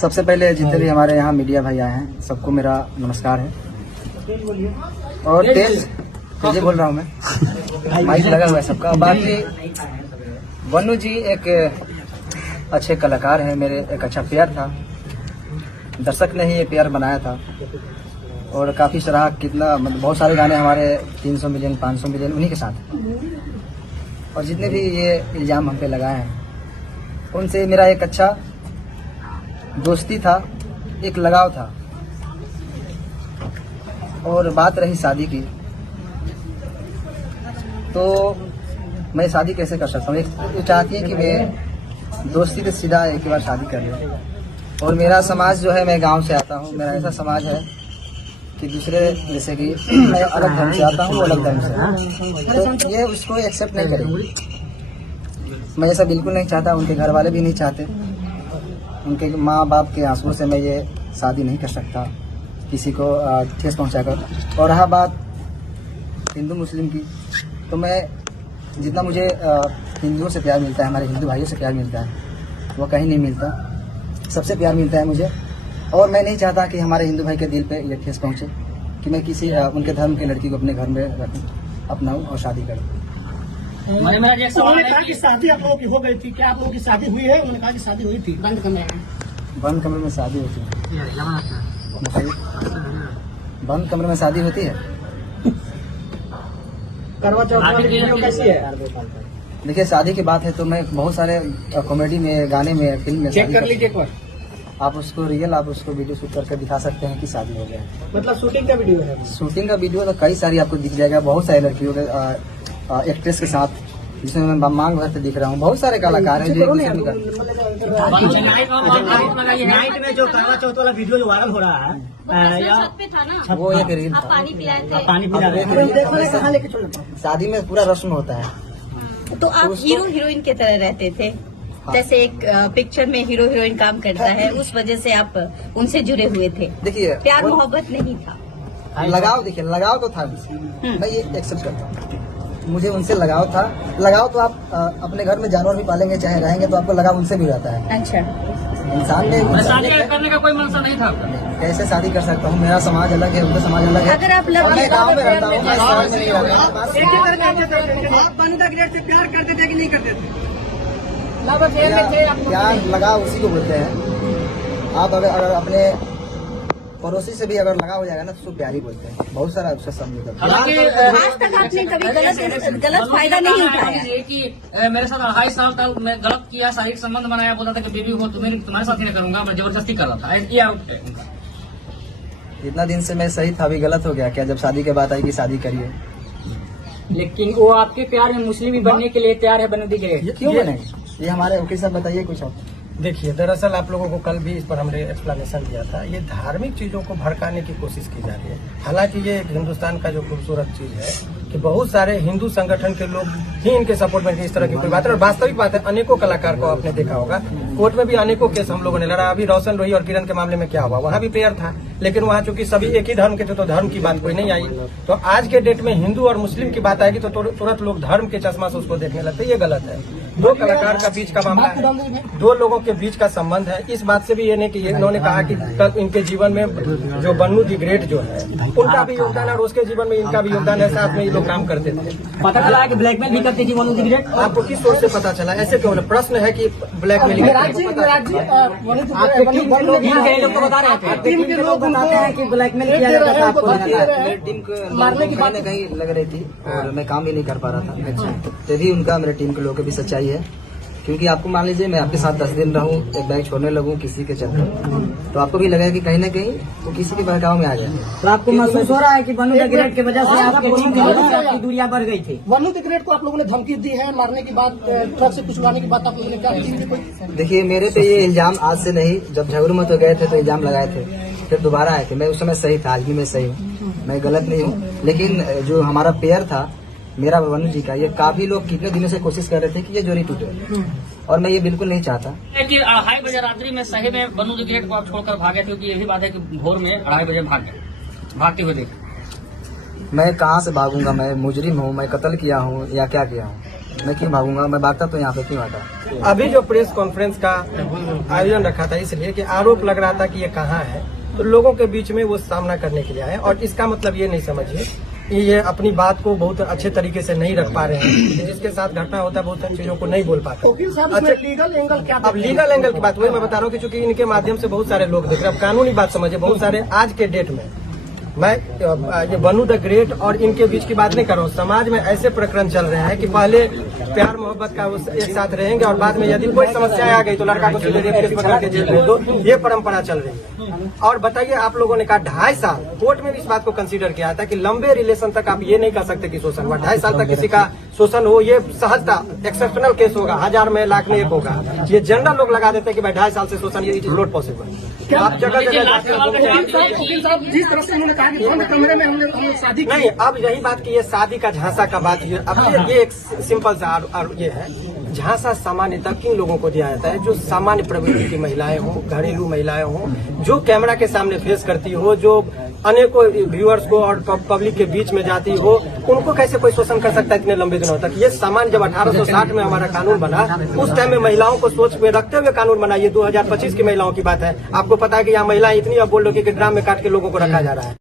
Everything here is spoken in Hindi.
सबसे पहले जितने भी हमारे यहाँ मीडिया भाई आए हैं सबको मेरा नमस्कार है। और तेज बोल रहा हूँ मैं, माइक लगा हुआ है सबका। बाकी वनु जी एक अच्छे कलाकार हैं, मेरे एक अच्छा प्यार था, दर्शक ने ही ये प्यार बनाया था और काफ़ी सराहा। कितना मतलब बहुत सारे गाने हमारे 300 मिलियन 500 मिलियन उन्हीं के साथ। और जितने भी ये इल्ज़ाम हम पे लगाए हैं उनसे मेरा एक अच्छा दोस्ती था, एक लगाव था। और बात रही शादी की, तो मैं शादी कैसे कर सकता हूँ। एक तो चाहती है कि मैं दोस्ती से सीधा एक बार शादी कर लूँ। और मेरा समाज जो है, मैं गांव से आता हूँ, मेरा ऐसा समाज है कि दूसरे जैसे कि मैं अलग धर्म से आता हूँ, अलग धर्म से, तो ये उसको एक्सेप्ट नहीं करेंगे। मैं ऐसा बिल्कुल नहीं चाहता, उनके घर वाले भी नहीं चाहते। उनके माँ बाप के आंसुओं से मैं ये शादी नहीं कर सकता किसी को ठेस पहुँचाकर। और रहा बात हिंदू मुस्लिम की, तो मैं जितना मुझे हिंदुओं से प्यार मिलता है, हमारे हिंदू भाइयों से प्यार मिलता है, वो कहीं नहीं मिलता। सबसे प्यार मिलता है मुझे। और मैं नहीं चाहता कि हमारे हिंदू भाई के दिल पे ये ठेस पहुँचे कि मैं किसी उनके धर्म की लड़की को अपने घर में रखूँ, अपनाऊँ और शादी करूँ। उन्होंने कहा कि शादी आप लोगों की हो गई थी, क्या आप लोगों की शादी हुई है? उन्होंने कहा कि शादी हुई थी बंद कमरे में। बंद कमरे में शादी होती है? बंद कमरे में शादी होती है? करवा चौथ वाली वीडियो कैसी है? देखिए, शादी की बात है तो मैं बहुत सारे कॉमेडी में, गाने में, फिल्म में चेक कर लीजिए एक बार। आप उसको रियल, आप उसको वीडियो शूट करके दिखा सकते हैं कि शादी हो गया। मतलब शूटिंग का वीडियो है? शूटिंग का वीडियो तो कई सारी आपको दिख जाएगा, बहुत सारी लड़कियों के एक्ट्रेस के साथ, जिसमें मैं मांग भर पे दिख रहा हूँ। बहुत सारे कलाकार हैं जो नाइट में जो करवा चौथ वाला वीडियो जो वायरल हो रहा है, वो एक रील था। पानी पिलाए थे। पानी पिला रहे थे। शादी में पूरा रस्म होता है। तो आप हीरो हीरोइन की तरह रहते थे। जैसे एक पिक्चर में हीरो हीरोइन काम करता है, उस वजह से आप उनसे जुड़े हुए थे। देखिए, प्यार मोहब्बत नहीं था, लगाव। देखिए, लगाव तो था, मैं ये एक्सेप्ट करता हूँ। मुझे उनसे लगाव था। लगाव तो आप अपने घर में जानवर भी पालेंगे, चाहे रहेंगे, तो आपको लगाव उनसे भी रहता है। अच्छा, इंसान में शादी करने का कोई मनसा नहीं था। कैसे शादी कर सकता हूँ? मेरा समाज अलग है, उनका समाज अलग है। अगर आप मैं गाँव में रहता हूँ, मैं शहर में नहीं रहता। आप बंदा ग्रेड से प्यार करते थे कि नहीं करते थे? प्यार लगाव उसी को बोलते हैं। आप अगर अपने पड़ोसी से भी अगर लगा हो जाएगा ना, तो प्यार ही बोलते हैं। बहुत सारा उसका समझ होता है। आज तक आपने कभी गलत फायदा नहीं उठाया? कि मेरे साथ 2.5 साल तक मैं गलत किया, शारीरिक संबंध बनाया, बोला था कि बेबी हो तुम्हारे साथ ही नहीं करूंगा, मैं जबरदस्ती कर रहा था। किया इतना दिन से मैं सही था, अभी गलत हो गया क्या? जब शादी की बात आई कि शादी करिए। लेकिन वो आपके प्यार में मुस्लिम भी बनने के लिए तैयार है, बने दीजिए। क्यों बनेंगे? ये हमारे वकील साहब बताइए कुछ आप। देखिए, दरअसल आप लोगों को कल भी इस पर हमने एक्सप्लेनेशन दिया था। ये धार्मिक चीजों को भड़काने की कोशिश की जा रही है। हालांकि ये हिंदुस्तान का जो खूबसूरत चीज है कि बहुत सारे हिंदू संगठन के लोग ही इनके सपोर्ट में इस तरह की कोई बात है। और वास्तविक बात है, अनेकों कलाकार को आपने देखा होगा, कोर्ट में भी अनेकों केस हम लोगों ने लड़ा। अभी रोशन रोही और किरण के मामले में क्या हुआ, वहाँ भी प्रेयर था, लेकिन वहाँ चूंकि सभी एक ही धर्म के थे तो धर्म की बात कोई नहीं आई। तो आज के डेट में हिंदू और मुस्लिम की बात आएगी तो तुरंत लोग धर्म के चश्मा से उसको देखने लगते। ये गलत है। दो कलाकार का बीच का मामला है, दो लोगों के बीच का संबंध है। इस बात से भी ये नहीं कि इन्होंने कहा कि कल इनके जीवन में जो बन्नू दी ग्रेट जो है उनका भी योगदान है और उसके जीवन में इनका भी योगदान है। साथ में ये लोग काम करते थे। पता चला है कि ब्लैकमेल भी करती थी बन्नू दी ग्रेट। आपको किस सोच से पता चला? ऐसे क्यों? प्रश्न है कि ब्लैकमेलिंग टीम के लोग बताते हैं कि ब्लैकमेल किया जाता था आपको। मेरी टीम को मारने की बात कहीं लग रही थी और मैं काम भी नहीं कर पा रहा था। तभी उनका, मेरे टीम के लोगों की भी सच्चाई है। क्योंकि आपको मान लीजिए मैं आपके साथ 10 दिन रहूं, एक बैग छोड़ने लगूं किसी के चलते, तो आपको भी लगेगा कि कहीं ना कहीं वो किसी के बहकाव में आ जाए। तो आपको महसूस हो रहा है कि बन्नू द ग्रेट की वजह से आपके टीम की दूरियां बढ़ गई थी? बन्नू द ग्रेट को आप लोगों ने धमकी दी है, मारने की बात, ट्रक से कुचलवाने की बात आप लोगों ने क्या टीम की कोई? देखिए, मेरे पे ये इल्जाम आज से नहीं, जब झगड़ू मत हो गए थे तो इल्जाम लगाए थे, फिर दोबारा आए थे। मैं उस समय सही था, आज भी मैं सही हूँ, मैं गलत नहीं हूँ। लेकिन जो हमारा पेयर था मेरा वनु जी का, ये काफी लोग कितने दिनों से कोशिश कर रहे थे कि ये जोड़ी टूटे, और मैं ये बिल्कुल नहीं चाहता। कि 2:30 बजे रात्रि में सही में बन्नू द ग्रेट को आप छोड़कर भागे थे, क्योंकि यही बात है कि भोर में 2:30 बजे भागते हुए देखे। मैं कहाँ से भागूंगा? मैं मुजरिम हूँ, मैं कत्ल किया हूँ या क्या किया हूँ? मैं क्यों भागूंगा, मैं भागता तो यहाँ पे क्यों आता। अभी जो प्रेस कॉन्फ्रेंस का आयोजन रखा था इसलिए कि आरोप लग रहा था कि ये कहाँ है, तो लोगों के बीच में वो सामना करने के लिए आए। और इसका मतलब ये नहीं समझिए कि ये अपनी बात को बहुत अच्छे तरीके से नहीं रख पा रहे हैं, जिसके साथ घटना होता है बहुत सारी चीजों को नहीं बोल पाते। वकील साहब इसमें लीगल एंगल क्या अब लीगल एंगल की बात वही मैं बता रहा हूँ कि चूंकि इनके माध्यम से बहुत सारे लोग देख रहे हैं। अब कानूनी बात समझिए, बहुत सारे आज के डेट में मैं ये बनू द ग्रेट और इनके बीच की बात नहीं कर रहा हूँ। समाज में ऐसे प्रकरण चल रहे हैं कि पहले प्यार मोहब्बत का एक साथ रहेंगे और बाद में यदि कोई समस्या आ गई तो लड़का को सीधे रेप केस में करके जेल भेज दो। ये परंपरा चल रही है। और बताइए, आप लोगों ने कहा 2.5 साल, कोर्ट में भी इस बात को कंसीडर किया था कि लंबे रिलेशन तक आप ये नहीं कर सकते कि शोषण हुआ। 2.5 साल तक किसी का शोषण हो, ये सहजता एक्सेप्शनल केस होगा, 1000 में लाख में एक होगा। ये जनरल लोग लगा देते हैं कि भाई 2.5 साल से शोषण, ये इट इज नॉट पॉसिबल। आप जगह वकील साहब जिस तरह से उन्होंने कहा कि बंद कमरे में हम लोग शादी की। नहीं, अब यही बात की ये शादी का झांसा का बात है। अब ये एक सिंपल सा ये है, झांसा सामान्यतः किन लोगों को दिया जाता है? जो सामान्य प्रवृत्ति की महिलाएं हों, घरेलू महिलाएं हों, जो कैमरा के सामने फेस करती हो, जो अनेकों व्यूअर्स को और पब्लिक के बीच में जाती हो, उनको कैसे कोई शोषण कर सकता है इतने लंबे दिनों तक? ये सामान्य जब 1860 में हमारा कानून बना, उस टाइम में महिलाओं को सोच में रखते हुए कानून बना। ये 2025 की महिलाओं की बात है। आपको पता है कि यहाँ महिलाएं इतनी अब बोल रही कि ड्राम में काट के लोगों को रखा जा रहा है।